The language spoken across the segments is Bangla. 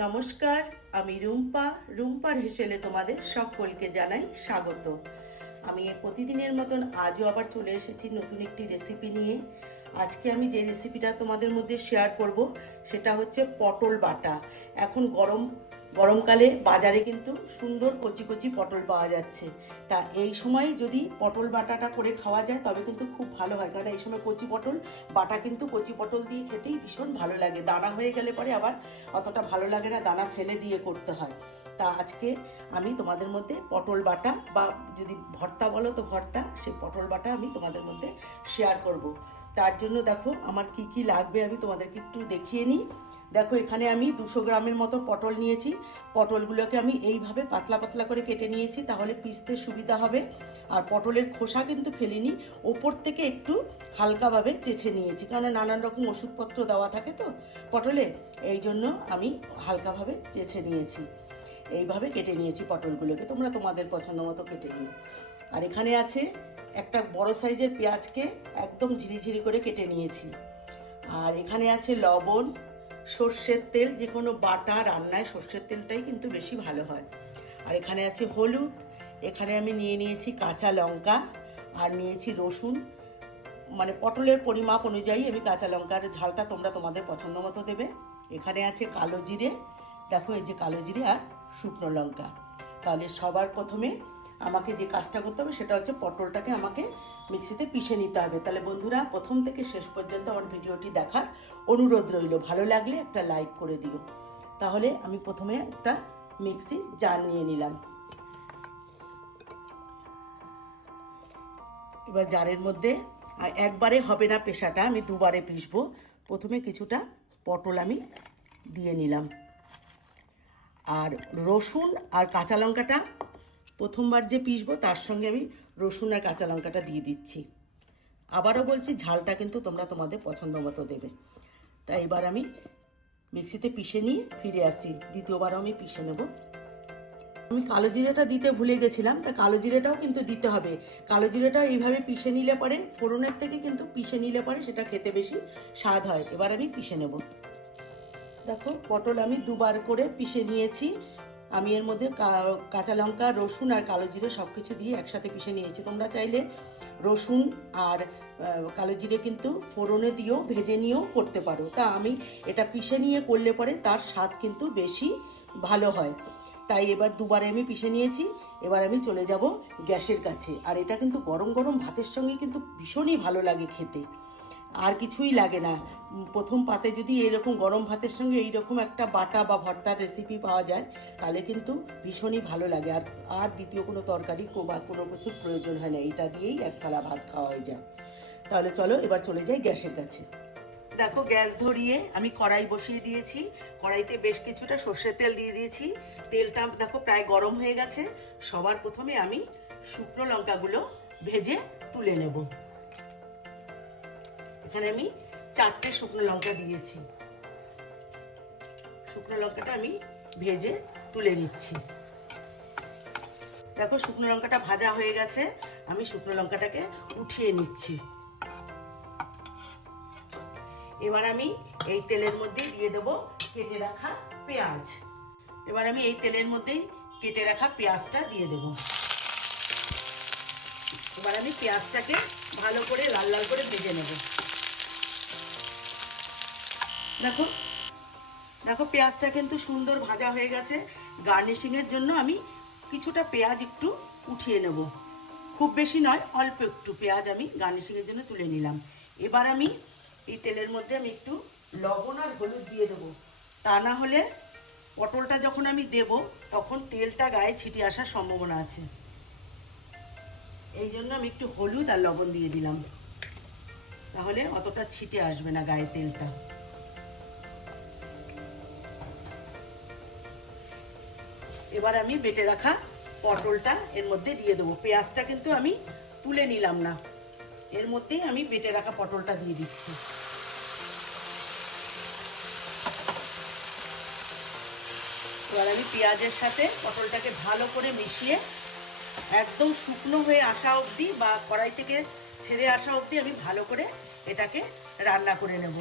নমস্কার, আমি রুম্পা। রুম্পার হেসেলে তোমাদের সকলকে জানাই স্বাগত। আমি প্রতিদিনের মতন আজও আবার চলে এসেছি নতুন একটি রেসিপি নিয়ে। আজকে আমি যে রেসিপিটা তোমাদের মধ্যে শেয়ার করব, সেটা হচ্ছে পটল বাটা। এখন গরম গরমকালে বাজারে কিন্তু সুন্দর কচি কচি পটল পাওয়া যাচ্ছে। তা এই সময় যদি পটল বাটাটা করে খাওয়া যায়, তবে কিন্তু খুব ভালো হয়। কারণ এই সময় কচি পটল, বাটা কিন্তু কচি পটল দিয়ে খেতেই ভীষণ ভালো লাগে। দানা হয়ে গেলে পরে আবার অতটা ভালো লাগে না, দানা ফেলে দিয়ে করতে হয়। তা আজকে আমি তোমাদের মধ্যে পটল বাটা বা যদি ভর্তা বলো তো ভর্তা, সেই পটল বাটা আমি তোমাদের মধ্যে শেয়ার করব। তার জন্য দেখো, আমার কি কি লাগবে আমি তোমাদেরকে একটু দেখিয়ে নিই। দেখো, এখানে আমি দুশো গ্রামের মতো পটল নিয়েছি। পটলগুলোকে আমি এইভাবে পাতলা পাতলা করে কেটে নিয়েছি, তাহলে পিসতে সুবিধা হবে। আর পটলের খোসা কিন্তু ফেলিনি, ওপর থেকে একটু হালকাভাবে চেছে নিয়েছি কারণ নানান রকম ওষুধপত্র দেওয়া থাকে তো পটলে, এই জন্য আমি হালকাভাবে চেছে নিয়েছি। এইভাবে কেটে নিয়েছি পটলগুলোকে, তোমরা তোমাদের পছন্দ মতো কেটে নিও। আর এখানে আছে একটা বড় সাইজের পেঁয়াজকে একদম ঝিরিঝিরি করে কেটে নিয়েছি। আর এখানে আছে লবণ সর্ষের তেল, যে কোনো বাটা রান্নায় সর্ষের তেলটাই কিন্তু বেশি ভালো হয়। আর এখানে আছে হলুদ, এখানে আমি নিয়ে নিয়েছি কাঁচা লঙ্কা আর নিয়েছি রসুন। মানে পটলের পরিমাপ অনুযায়ী আমি কাঁচা লঙ্কার ঝালটা তোমরা তোমাদের পছন্দ মতো দেবে। এখানে আছে কালো জিরে, দেখো এই যে কালো জিরে আর শুকনো লঙ্কা। তাহলে সবার প্রথমে আমাকে যে কাজটা করতে হবে সেটা হচ্ছে পটলটাকে আমাকে মিক্সিতে পিষে নিতে হবে। তাহলে বন্ধুরা, প্রথম থেকে শেষ পর্যন্ত আমার ভিডিওটি দেখার অনুরোধ রইল। ভালো লাগলে একটা লাইক করে দিও। তাহলে আমি প্রথমে একটা মিক্সি জার নিয়ে নিলাম। এবার জারের মধ্যে একবারে হবে না পেশাটা, আমি দুবারে পিসবো প্রথমে কিছুটা পটল আমি দিয়ে নিলাম। আর রসুন আর কাঁচা লঙ্কাটা প্রথমবার যে পিসবো তার সঙ্গে আমি রসুন আর কাঁচা লঙ্কাটা দিয়ে দিচ্ছি। আবারও বলছি, ঝালটা কিন্তু তোমরা তোমাদের পছন্দ মতো দেবে। তাই এবার আমি মিক্সিতে পিষে নিয়ে ফিরে আসি। দ্বিতীয়বারও আমি পিষে নেব। আমি কালো জিরেটা দিতে ভুলে গেছিলাম, তা কালো জিরেটাও কিন্তু দিতে হবে। কালো জিরেটাও এইভাবে পিষে নিলে পরে, ফোড়নের থেকে কিন্তু পিষে নিলে পরে, সেটা খেতে বেশি স্বাদ হয়। এবার আমি পিষে নেব। দেখো, পটল আমি দুবার করে পিষে নিয়েছি। আমি এর মধ্যে কাঁচা লঙ্কা, রসুন আর কালো জিরে সব কিছু দিয়ে একসাথে পিষে নিয়েছি। তোমরা চাইলে রসুন আর কালো জিরে কিন্তু ফোড়নে দিয়েও, ভেজে নিয়েও করতে পারো। তা আমি এটা পিষে নিয়ে করলে পরে তার স্বাদ কিন্তু বেশি ভালো হয়। তাই এবার দুবারে আমি পিষে নিয়েছি। এবার আমি চলে যাব গ্যাসের কাছে। আর এটা কিন্তু গরম গরম ভাতের সঙ্গে কিন্তু ভীষণই ভালো লাগে খেতে। আর কিছুই লাগে না। প্রথম পাতে যদি এরকম গরম ভাতের সঙ্গে এইরকম একটা বাটা বা ভর্তার রেসিপি পাওয়া যায়, তাহলে কিন্তু ভীষণই ভালো লাগে। আর আর দ্বিতীয় কোনো তরকারি বা কোনো কিছুর প্রয়োজন হয় না। এটা দিয়েই এক থালা ভাত খাওয়া হয়ে যায়। তাহলে চলো এবার চলে যাই গ্যাসের কাছে। দেখো গ্যাস ধরিয়ে আমি কড়াই বসিয়ে দিয়েছি। কড়াইতে বেশ কিছুটা সর্ষের তেল দিয়ে দিয়েছি। তেলটা দেখো প্রায় গরম হয়ে গেছে। সবার প্রথমে আমি শুকনো লঙ্কাগুলো ভেজে তুলে নেব। এখানে আমি চারটে শুকনো লঙ্কা দিয়েছি। শুকনো লঙ্কাটা আমি ভেজে তুলে নিচ্ছি। দেখো, শুকনো লঙ্কাটা ভাজা হয়ে গেছে। আমি শুকনো লঙ্কাটাকে উঠিয়ে নিচ্ছি। এবার আমি এই তেলের মধ্যে দিয়ে দেব কেটে রাখা পেঁয়াজ। এবার আমি এই তেলের মধ্যেই কেটে রাখা পেঁয়াজটা দিয়ে দেব। এবার আমি পেঁয়াজটাকে ভালো করে লাল লাল করে ভেজে নেব। দেখো। দেখো, পেঁয়াজটা কিন্তু সুন্দর ভাজা হয়ে গেছে। গার্নিশিংয়ের জন্য আমি কিছুটা পেঁয়াজ একটু উঠিয়ে নেব। খুব বেশি নয়, অল্প একটু পেঁয়াজ আমি গার্নিশিংয়ের জন্য তুলে নিলাম। এবার আমি এই তেলের মধ্যে আমি একটু লবণ আর হলুদ দিয়ে দেবো। তা না হলে পটলটা যখন আমি দেব, তখন তেলটা গায়ে ছিটে আসার সম্ভাবনা আছে। এই জন্য আমি একটু হলুদ আর লবণ দিয়ে দিলাম। তাহলে অতটা ছিটে আসবে না গায়ে তেলটা। এবার আমি বেটে রাখা পটলটা এর মধ্যে দিয়ে দেবো। পেঁয়াজটা কিন্তু আমি তুলে নিলাম না। এর মধ্যেই আমি বেটে রাখা পটলটা দিয়ে দিচ্ছি। এবার আমি পেঁয়াজের সাথে পটলটাকে ভালো করে মিশিয়ে একদম শুকনো হয়ে আসা অবধি বা কড়াই থেকে ছেড়ে আসা অবধি আমি ভালো করে এটাকে রান্না করে নেব।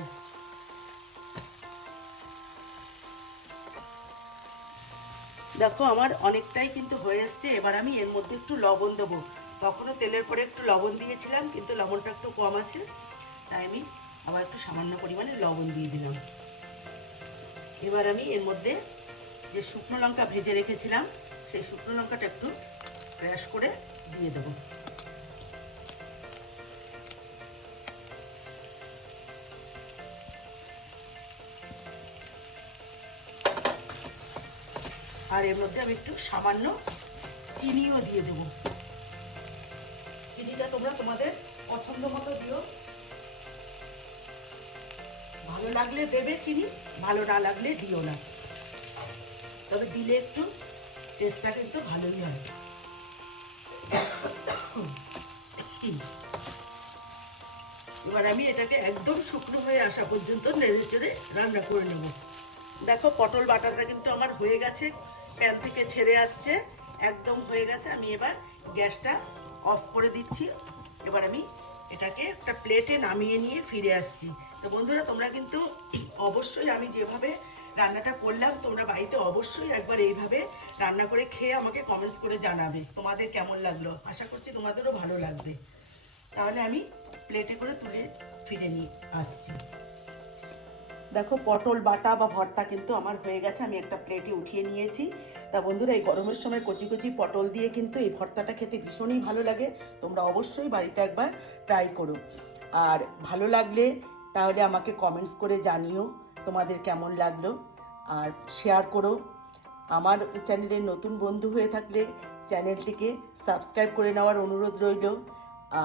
দেখো, আমার অনেকটাই কিন্তু হয়ে এসছে। এবার আমি এর মধ্যে একটু লবণ দেবো। তখনও তেলের পরে একটু লবণ দিয়েছিলাম, কিন্তু লবণটা একটু কম আছে। তাই আমি আবার একটু সামান্য পরিমাণে লবণ দিয়ে দিলাম। এবার আমি এর মধ্যে যে শুকনো লঙ্কা ভেজে রেখেছিলাম, সেই শুকনো লঙ্কাটা একটু ক্র্যাশ করে দিয়ে দেবো। আর এর মধ্যে আমি একটু সামান্য চিনিও দিয়ে দেবো। চিনিটা তোমরা তোমাদের পছন্দ মতো দিও। ভালো লাগলে দেবে চিনি, ভালো না লাগলে দিও না। তবে দিলে একটু টেস্টটা কিন্তু ভালোই হয়। এবার আমি এটাকে একদম শুকনো হয়ে আসা পর্যন্ত নেড়ে চেড়ে রান্না করে নেব। দেখো পটল বাটাটা কিন্তু আমার হয়ে গেছে। প্যান থেকে ছেড়ে আসছে, একদম হয়ে গেছে। আমি এবার গ্যাসটা অফ করে দিচ্ছি। এবার আমি এটাকে একটা প্লেটে নামিয়ে নিয়ে ফিরে আসছি। তো বন্ধুরা, তোমরা কিন্তু অবশ্যই আমি যেভাবে রান্নাটা করলাম, তোমরা বাড়িতে অবশ্যই একবার এইভাবে রান্না করে খেয়ে আমাকে কমেন্টস করে জানাবে। তোমাদের কেমন লাগল? আশা করছি তোমাদেরও ভালো লাগবে। তাহলে আমি প্লেটে করে তুলে ফিরে নিয়ে আসছি। দেখো, পটল, বাটা বা ভর্তা কিন্তু আমার হয়ে গেছে। আমি একটা প্লেটে উঠিয়ে নিয়েছি। তা বন্ধুরা, এই গরমের সময় কচি কচি পটল দিয়ে কিন্তু এই ভর্তাটা খেতে ভীষণই ভালো লাগে। তোমরা অবশ্যই বাড়িতে একবার ট্রাই করো। আর ভালো লাগলে তাহলে আমাকে কমেন্টস করে জানিও তোমাদের কেমন লাগল। আর শেয়ার করো। আমার চ্যানেলের নতুন বন্ধু হয়ে থাকলে চ্যানেলটিকে সাবস্ক্রাইব করে নেওয়ার অনুরোধ রইল।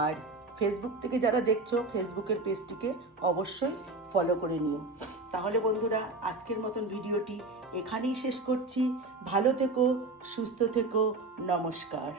আর ফেসবুক থেকে যারা দেখছ ফেসবুকের পেজটিকে অবশ্যই ফলো করে নিও। তাহলে বন্ধুরা, আজকের মতন ভিডিওটি এখানেই শেষ করছি। ভালো থেকো, সুস্থ থেকো, নমস্কার।